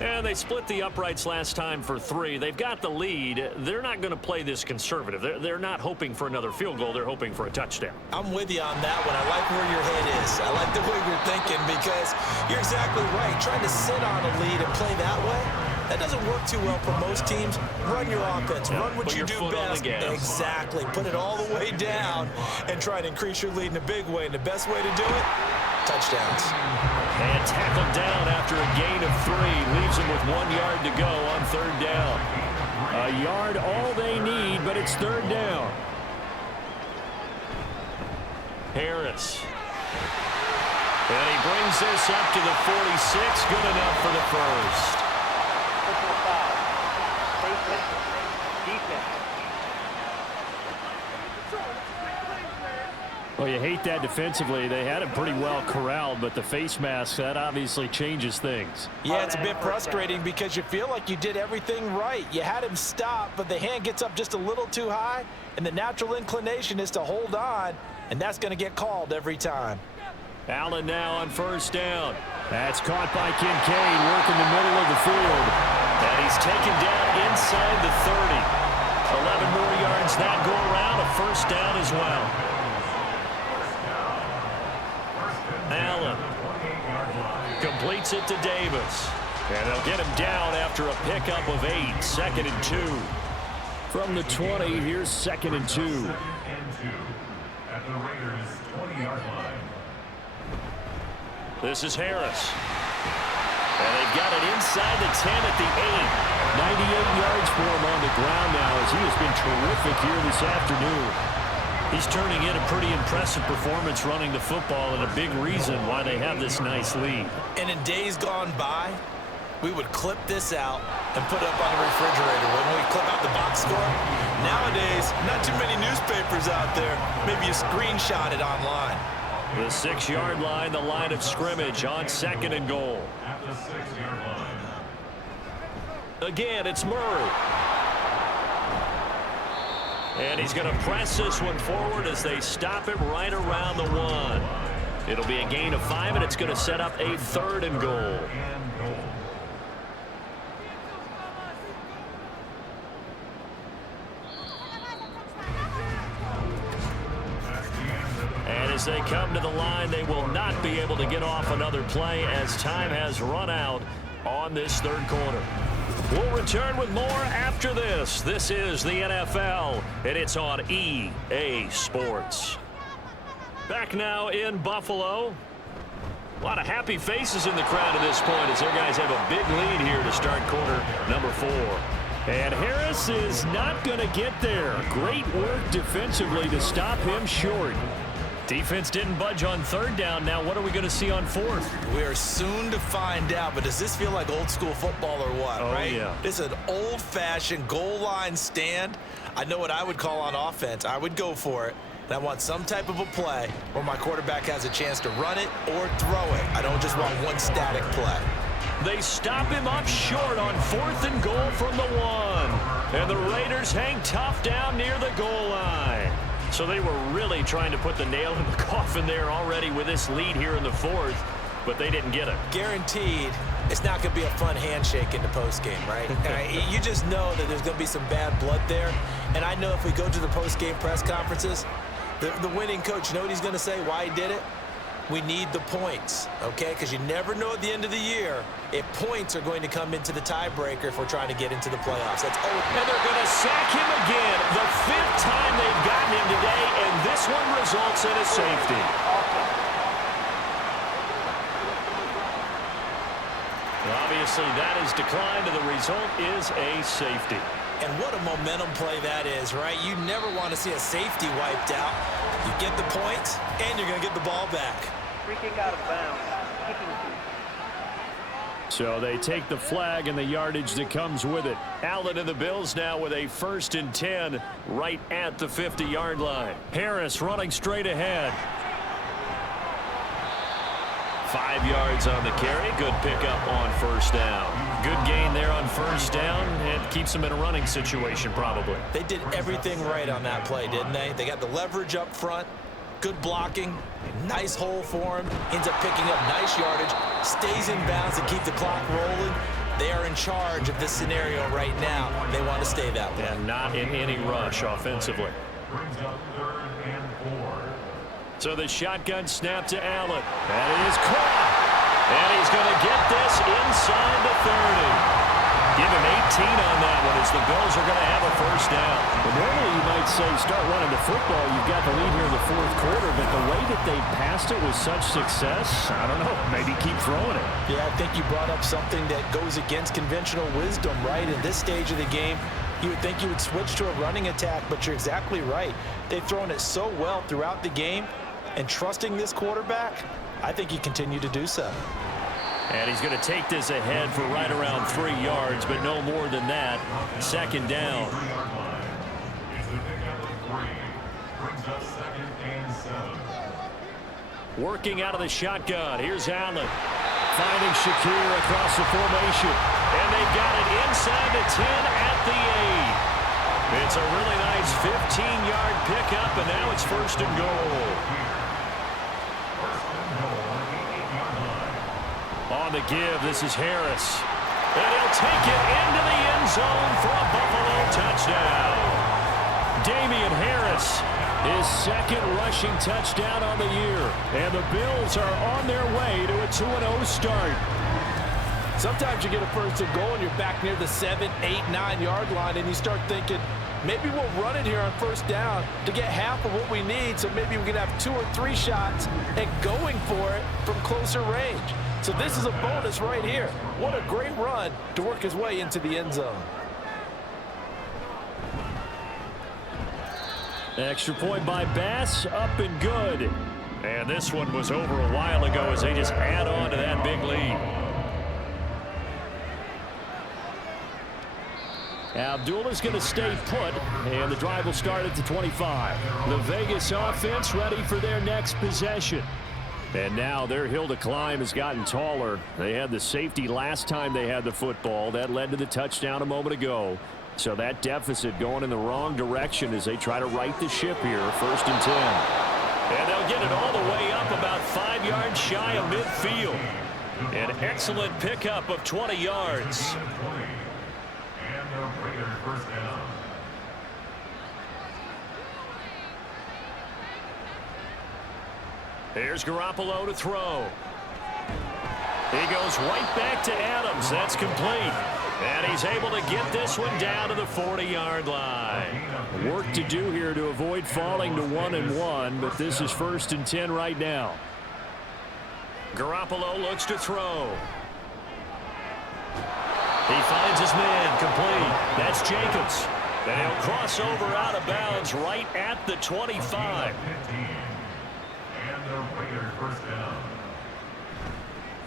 And they split the uprights last time for 3. They've got the lead. They're not going to play this conservative. They're not hoping for another field goal. They're hoping for a touchdown. I'm with you on that one. I like where your head is. I like the way you're thinking because you're exactly right. Trying to sit on a lead and play that way, that doesn't work too well for most teams. Run your offense. Run what you do best. Exactly. Put it all the way down and try to increase your lead in a big way. And the best way to do it, touchdowns. And tackled down after a gain of 3. Leaves them with 1 yard to go on 3rd down. A yard all they need, but it's 3rd down. Harris. And he brings this up to the 46. Good enough for the 1st. Well, you hate that defensively. They had him pretty well corralled, but the face mask, that obviously changes things. Yeah, it's a bit frustrating because you feel like you did everything right. You had him stop, but the hand gets up just a little too high, and the natural inclination is to hold on, and that's going to get called every time. Allen now on 1st down. That's caught by Kincaid, working the middle of the field. And he's taken down inside the 30. 11 more yards that go around, a 1st down as well. Allen completes it to Davis. And they'll get him down after a pickup of 8. 2nd and 2. From the 20, here's 2nd and 2. At the Raiders' 20-yard line. This is Harris. And they've got it inside the 10 at the 8. 98 yards for him on the ground now as he has been terrific here this afternoon. He's turning in a pretty impressive performance running the football and a big reason why they have this nice lead. And in days gone by, we would clip this out and put it up on the refrigerator. When we clip out the box score, nowadays, not too many newspapers out there. Maybe you screenshot it online. The 6-yard line, the line of scrimmage on 2nd and goal. At the 6-yard line. Again, it's Murray. And he's going to press this one forward as they stop it right around the 1. It'll be a gain of 5, and it's going to set up a 3rd and goal. As they come to the line, they will not be able to get off another play as time has run out on this third quarter. We'll return with more after this. This is the NFL, and it's on EA Sports. Back now in Buffalo. A lot of happy faces in the crowd at this point as their guys have a big lead here to start quarter number 4. And Harris is not going to get there. Great work defensively to stop him short. Defense didn't budge on third down. Now what are we going to see on fourth? We're soon to find out, but does this feel like old school football or what, right? Yeah. This is an old-fashioned goal line stand. I know what I would call on offense. I would go for it. And I want some type of a play where my quarterback has a chance to run it or throw it. I don't just want one static play. They stop him up short on 4th and goal from the 1. And the Raiders hang tough down near the goal line. So they were really trying to put the nail in the coffin there already with this lead here in the 4th, but they didn't get it. Guaranteed it's not going to be a fun handshake in the postgame, right? You just know that there's going to be some bad blood there. And I know if we go to the postgame press conferences, the winning coach, you know what he's going to say, why he did it? We need the points, okay? Because you never know at the end of the year if points are going to come into the tiebreaker if we're trying to get into the playoffs. That's and they're going to sack him again. The 5th time they've gotten him today, and this one results in a safety. Obviously, that is declined, and the result is a safety. And what a momentum play that is, right? You never want to see a safety wiped out. You get the points, and you're going to get the ball back. Free kick out of bounds. So they take the flag and the yardage that comes with it. Allen and the Bills now with a 1st and 10 right at the 50-yard line. Harris running straight ahead. 5 yards on the carry. Good pickup on 1st down. Good gain there on 1st down. It keeps them in a running situation probably. They did everything right on that play, didn't they? They got the leverage up front. Good blocking. Nice hole for him. Ends up picking up nice yardage. Stays in bounds to keep the clock rolling. They are in charge of this scenario right now. They want to stay that way. And not in any rush offensively. Brings up 3rd and 4. So the shotgun snap to Allen. That is caught. And he's going to get this inside the 30. Give him 18 on that one as the Bills are going to have a 1st down. Well, normally you might say start running the football. You've got the lead here in the 4th quarter, but the way that they passed it with such success, I don't know, maybe keep throwing it. Yeah, I think you brought up something that goes against conventional wisdom, right? In this stage of the game, you would think you would switch to a running attack, but you're exactly right. They've thrown it so well throughout the game, and trusting this quarterback, I think you continue to do so. And he's going to take this ahead for right around 3 yards, but no more than that. 2nd down. Working out of the shotgun. Here's Allen. Finding Shakir across the formation. And they've got it inside the 10 at the 8. It's a really nice 15-yard pickup, and now it's 1st and goal. On the give, this is Harris. And he'll take it into the end zone for a Buffalo touchdown. Damian Harris, his 2nd rushing touchdown on the year. And the Bills are on their way to a 2-0 start. Sometimes you get a 1st and goal and you're back near the 7, 8, 9-yard line, and you start thinking, maybe we'll run it here on 1st down to get half of what we need, so maybe we can have 2 or 3 shots and going for it from closer range. So this is a bonus right here. What a great run to work his way into the end zone. Extra point by Bass, up and good. And this one was over a while ago as they just add on to that big lead. Abdullah's going to stay put, and the drive will start at the 25. The Vegas offense ready for their next possession. And now their hill to climb has gotten taller. They had the safety last time they had the football. That led to the touchdown a moment ago. So that deficit going in the wrong direction as they try to right the ship here. 1st and 10. And they'll get it all the way up about 5 yards shy of midfield. An excellent pickup of 20 yards. And the Raiders 1st down. Here's Garoppolo to throw. He goes right back to Adams. That's complete. And he's able to get this one down to the 40-yard line. Work to do here to avoid falling to 1-1, but this is 1st and 10 right now. Garoppolo looks to throw. He finds his man, complete. That's Jacobs. And he'll cross over out of bounds right at the 25. And the Raiders first down.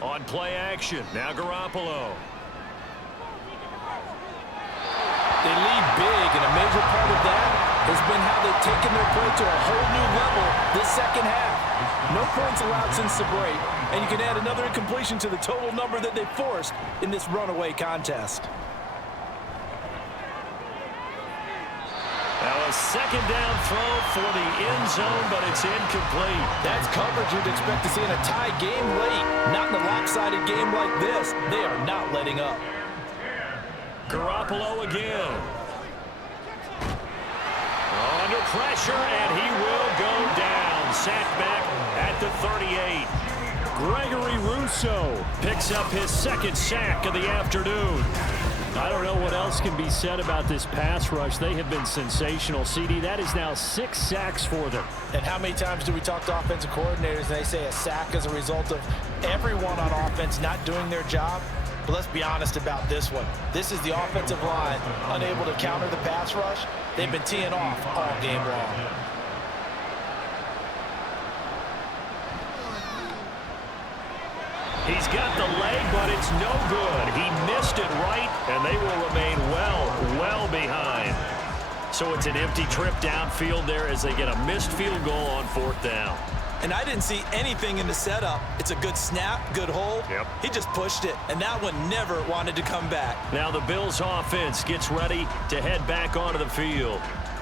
On play action, now Garoppolo. They lead big, and a major part of that has been how they've taken their play to a whole new level this second half. No points allowed since the break, and you can add another incompletion to the total number that they forced in this runaway contest. Now a second down throw for the end zone, but it's incomplete. That's coverage you'd expect to see in a tie game late. Not in a lopsided game like this. They are not letting up. Garoppolo again. Under pressure, and he will go down. Sacked back at the 38. Gregory Rousseau Picks up his second sack of the afternoon. I don't know what else can be said about this pass rush. They have been sensational. CD, that is now 6 sacks for them. And how many times do we talk to offensive coordinators and they say a sack is a result of everyone on offense not doing their job? But let's be honest about this one. This is the offensive line unable to counter the pass rush. They've been teeing off all game long. He's got the leg, but it's no good. He missed it right, and they will remain well behind. So it's an empty trip downfield there as they get a missed field goal on 4th down. And I didn't see anything in the setup. It's a good snap, good hold. Yep. He just pushed it, and that one never wanted to come back. Now the Bills offense gets ready to head back onto the field.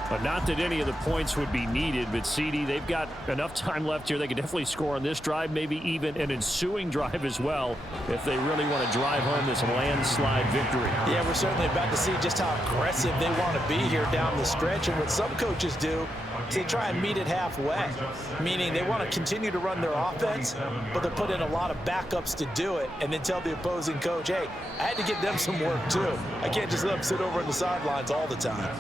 But not that any of the points would be needed, but CD, they've got enough time left here. They could definitely score on this drive, maybe even an ensuing drive as well, if they really want to drive home this landslide victory. Yeah, we're certainly about to see just how aggressive they want to be here down the stretch. And what some coaches do is they try and meet it halfway, meaning they want to continue to run their offense, but they'll put in a lot of backups to do it, and then tell the opposing coach, hey, I had to get them some work too. I can't just let them sit over on the sidelines all the time.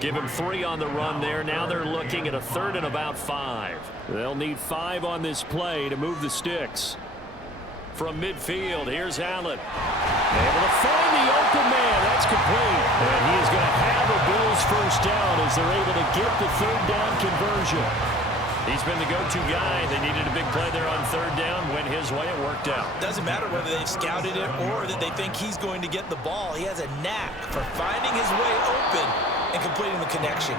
Give him 3 on the run there. Now they're looking at a 3rd and about 5. They'll need 5 on this play to move the sticks. From midfield, here's Allen. Able to find the open man. That's complete. And he is going to have a Bills first down as they're able to get the 3rd down conversion. He's been the go-to guy. They needed a big play there on 3rd down. Went his way. It worked out. Doesn't matter whether they've scouted it or that they think he's going to get the ball. He has a knack for finding his way open and completing the connection.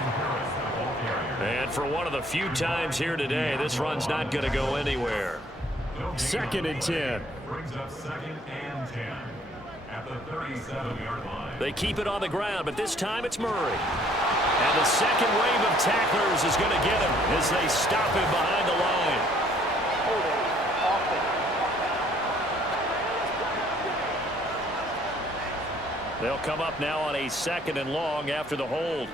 And for one of the few times here today, this run's not going to go anywhere. 2nd and 10. Brings up 2nd and 10 at the 37-yard line. They keep it on the ground, but this time it's Murray. And the second wave of tacklers is going to get him as they stop him behind the line. They'll come up now on a 2nd and long after the hold.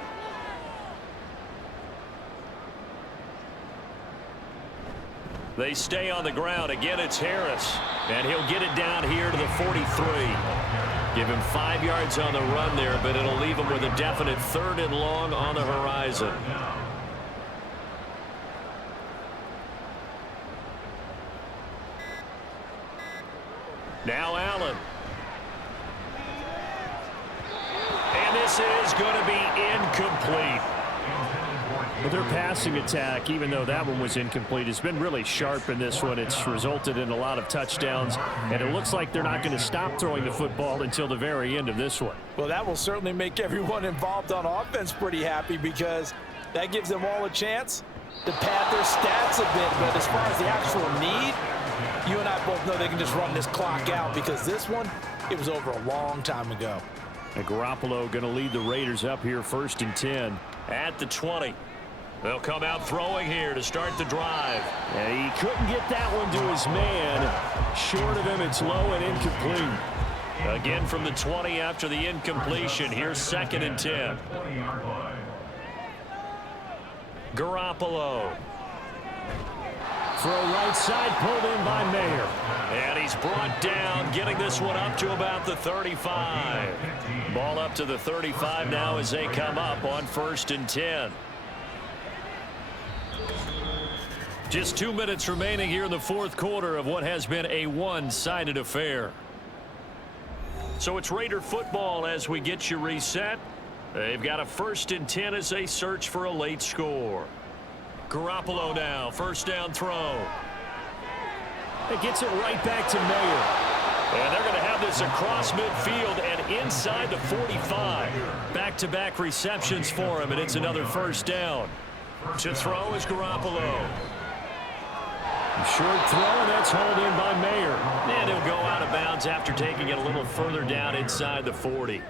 They stay on the ground. Again, it's Harris. And he'll get it down here to the 43. Give him 5 yards on the run there, but it'll leave him with a definite 3rd and long on the horizon. Now Allen. And this is going to be incomplete. But their passing attack, even though that one was incomplete, has been really sharp in this one. It's resulted in a lot of touchdowns, and it looks like they're not going to stop throwing the football until the very end of this one. Well, that will certainly make everyone involved on offense pretty happy because that gives them all a chance to pad their stats a bit. But as far as the actual need, you and I both know they can just run this clock out because this one, it was over a long time ago. And Garoppolo going to lead the Raiders up here 1st and 10. At the 20. They'll come out throwing here to start the drive. And he couldn't get that one to his man. Short of him, it's low and incomplete. Again from the 20 after the incompletion. Here's 2nd and 10. Garoppolo. throw right side, pulled in by Mayer. And he's brought down, getting this one up to about the 35. Ball up to the 35 now as they come up on 1st and 10. Just 2 minutes remaining here in the 4th quarter of what has been a one-sided affair. So it's Raider football as we get you reset. They've got a 1st and 10 as they search for a late score. Garoppolo now, 1st down throw. It gets it right back to Mayer. And they're going to have this across midfield and inside the 45. Back-to-back receptions for him, and it's another 1st down. To throw is Garoppolo. Short throw, and that's hauled in by Mayer. And he'll go out of bounds after taking it a little further down inside the 40.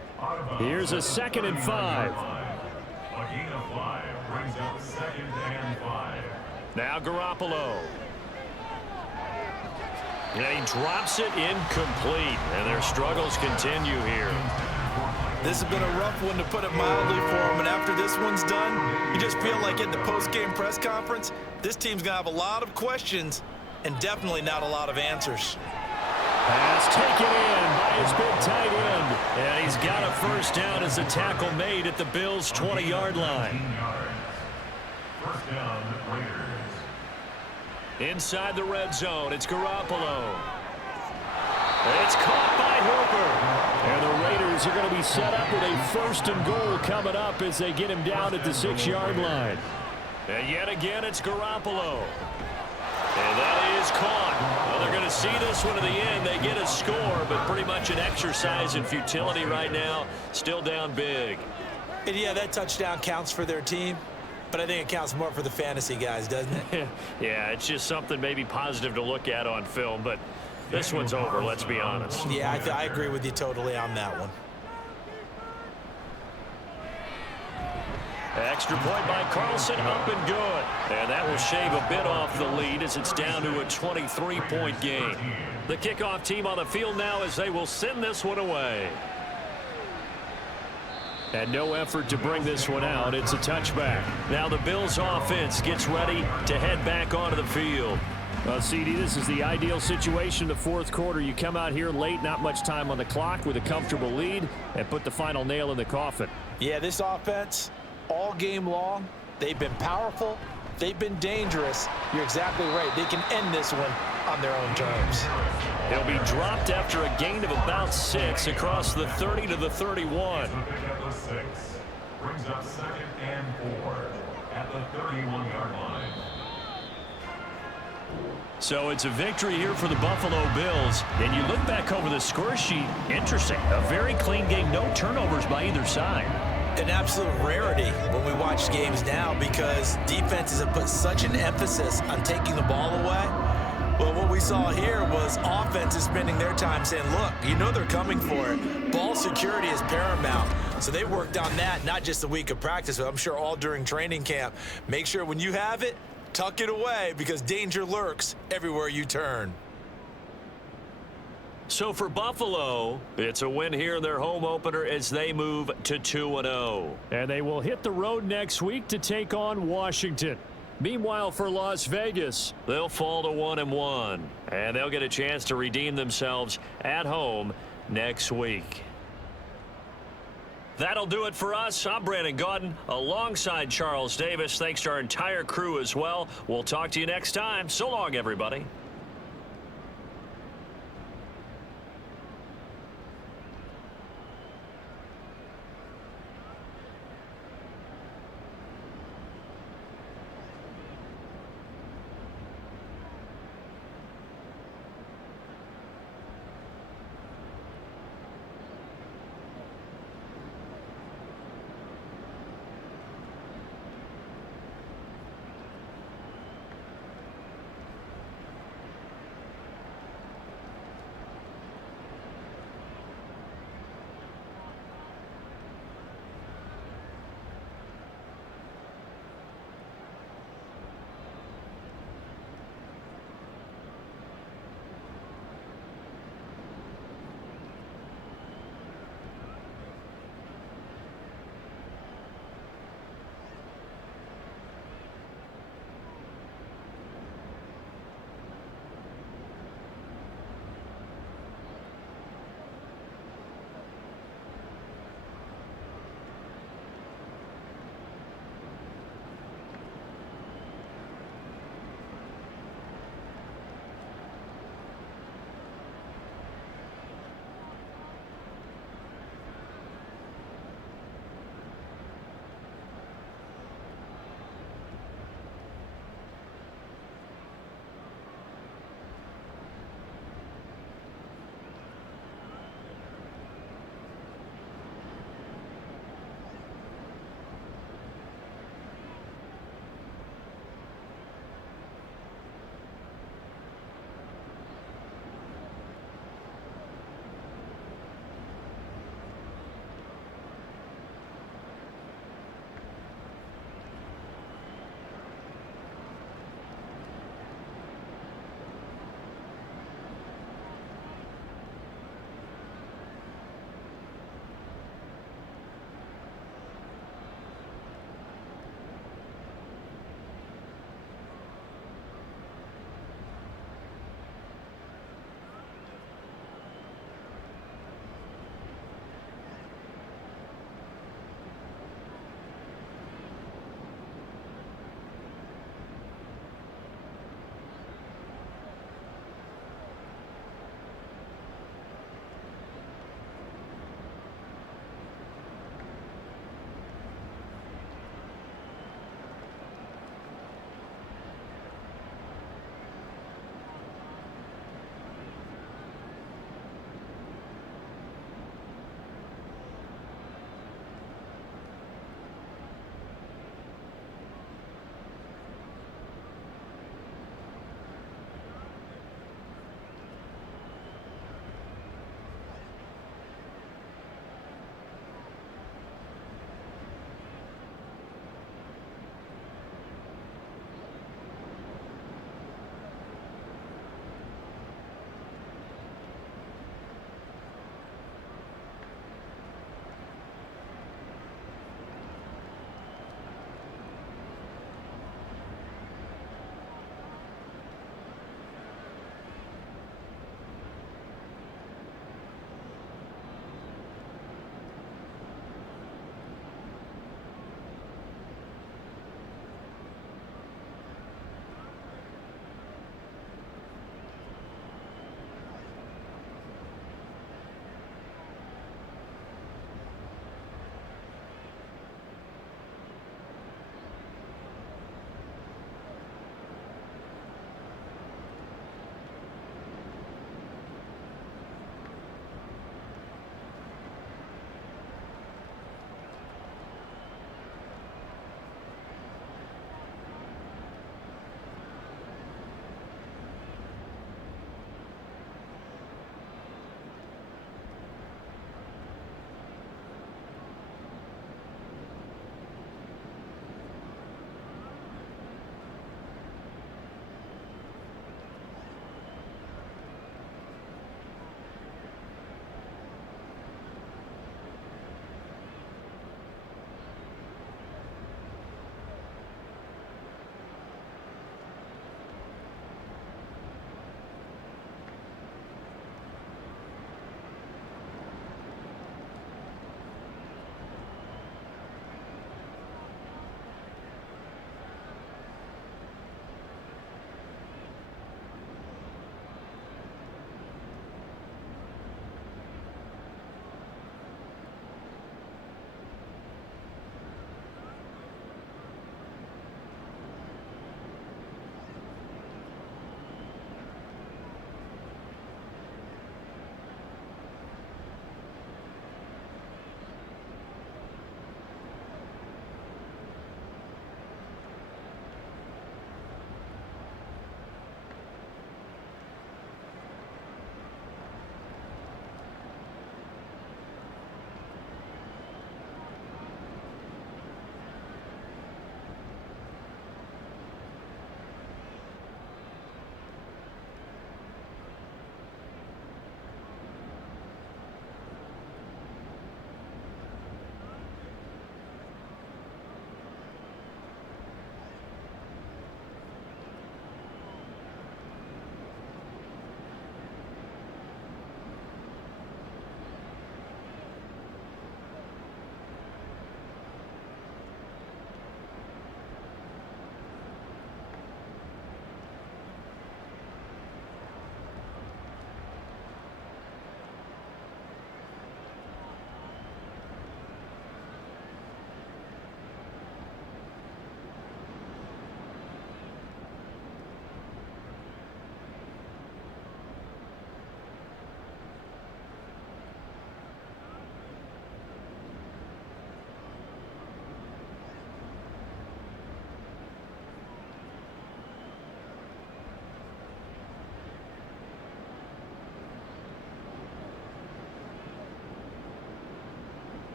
Here's a 2nd and 5. A gain of 5 brings up 2nd and 5. Now Garoppolo. And he drops it incomplete. And their struggles continue here. This has been a rough one, to put it mildly, for him. And after this one's done, you just feel like at the post-game press conference, this team's going to have a lot of questions and definitely not a lot of answers. Pass taken in by his big tight end. And he's got a 1st down as a tackle made at the Bills' 20-yard line. 1st down, Raiders. Inside the red zone, it's Garoppolo. It's caught by Hooper. And the Raiders are going to be set up with a 1st and goal coming up as they get him down at the 6-yard line. And yet again, it's Garoppolo. And that is caught. Well, they're going to see this one to the end. They get a score, but pretty much an exercise in futility right now. Still down big. And yeah, that touchdown counts for their team, but I think it counts more for the fantasy guys, doesn't it? Yeah, it's just something maybe positive to look at on film, but this one's over, let's be honest. Yeah, I agree with you totally on that one. Extra point by Carlson, up and good. And that will shave a bit off the lead as it's down to a 23-point game. The kickoff team on the field now as they will send this one away. And no effort to bring this one out. It's a touchback. Now the Bills offense gets ready to head back onto the field. Well, CD, this is the ideal situation in the 4th quarter. You come out here late, not much time on the clock, with a comfortable lead, and put the final nail in the coffin. Yeah, this offense, all game long, they've been powerful, they've been dangerous. You're exactly right. They can end this one on their own terms. He'll be dropped after a gain of about 6 across the 30 to the 31. Brings up 2nd and 4 at the 31-yard line. So it's a victory here for the Buffalo Bills. And you look back over the score sheet, interesting. A very clean game, no turnovers by either side. An absolute rarity when we watch games now, because defenses have put such an emphasis on taking the ball away. Well, what we saw here was offenses spending their time saying, look, you know they're coming for it. Ball security is paramount. So they worked on that, not just a week of practice, but I'm sure all during training camp. Make sure when you have it, tuck it away, because danger lurks everywhere you turn. So for Buffalo, it's a win here in their home opener as they move to 2-0. And they will hit the road next week to take on Washington. Meanwhile, for Las Vegas, they'll fall to 1-1, and they'll get a chance to redeem themselves at home next week. That'll do it for us. I'm Brandon Gaudin alongside Charles Davis. Thanks to our entire crew as well. We'll talk to you next time. So long, everybody.